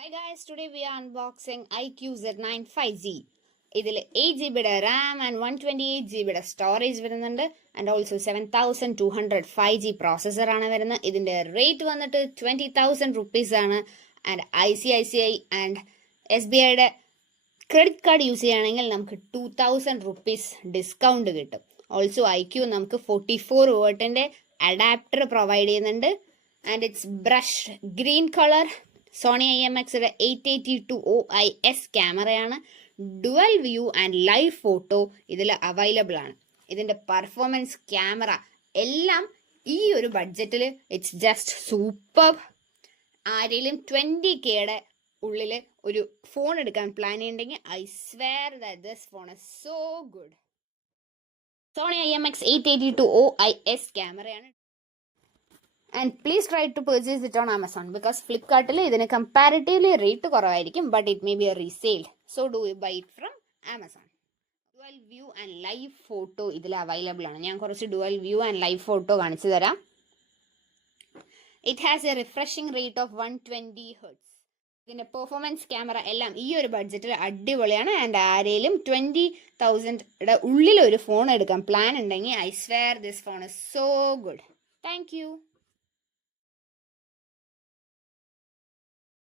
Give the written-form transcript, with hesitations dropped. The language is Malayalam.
Hi guys, today we are unboxing iQOO Z9 5G. ഇതിൽ 8GB RAM and 128GB storage വരുന്നുണ്ട് ആൻഡ് ഓൾസോ 7200 5G പ്രോസസ്സറാണ് വരുന്നത്. ഇതിൻ്റെ റേറ്റ് വന്നിട്ട് 20,000 റുപ്പീസ് ആണ്. ആൻഡ് ICICI ആൻഡ് SBIയുടെ ക്രെഡിറ്റ് കാർഡ് യൂസ് ചെയ്യുകയാണെങ്കിൽ നമുക്ക് 2000 റുപ്പീസ് ഡിസ്കൗണ്ട് കിട്ടും. ഓൾസോ iQOO നമുക്ക് 44 വാട്ടിൻ്റെ അഡാപ്റ്റർ പ്രൊവൈഡ് ചെയ്യുന്നുണ്ട് and it's brush green colour. Sony IMX-യുടെ 882 OIS ക്യാമറയാണ്. Dual view and live photo ഇതിൽ അവൈലബിൾ ആണ്. ഇതിൻ്റെ പെർഫോമൻസ്, ക്യാമറ എല്ലാം ഈ ഒരു ബഡ്ജറ്റിൽ ഇറ്റ്സ് ജസ്റ്റ് സൂപ്പർ. ആരെങ്കിലും 20Kയുടെ ഉള്ളിൽ ഒരു ഫോൺ എടുക്കാൻ പ്ലാൻ ചെയ്യുന്നുണ്ടെങ്കിൽ I swear that this phone is so good. Sony IMX 882 OIS ക്യാമറയാണ്. And please try to purchase it on Amazon because ഫ്ലിപ്കാർട്ടിൽ ഇതിന് കമ്പാരിറ്റീവ്ലി റേറ്റ് കുറവായിരിക്കും, but it may be a resale. So do you buy it from Amazon. Dual view and live photo ഇതിൽ അവൈലബിൾ ആണ്. ഞാൻ കുറച്ച് dual view and live photo കാണിച്ചു തരാം. It has a refreshing rate of 120 Hz. ഇതിൻ്റെ പെർഫോമൻസ്, ക്യാമറ എല്ലാം ഈ ഒരു ബഡ്ജറ്റിൽ അടിപൊളിയാണ്. ആൻഡ് ആരെങ്കിലും 20,000യുടെ ഉള്ളിൽ ഒരു ഫോൺ എടുക്കാൻ പ്ലാൻ ഉണ്ടെങ്കിൽ I swear this phone is so good. Thank you.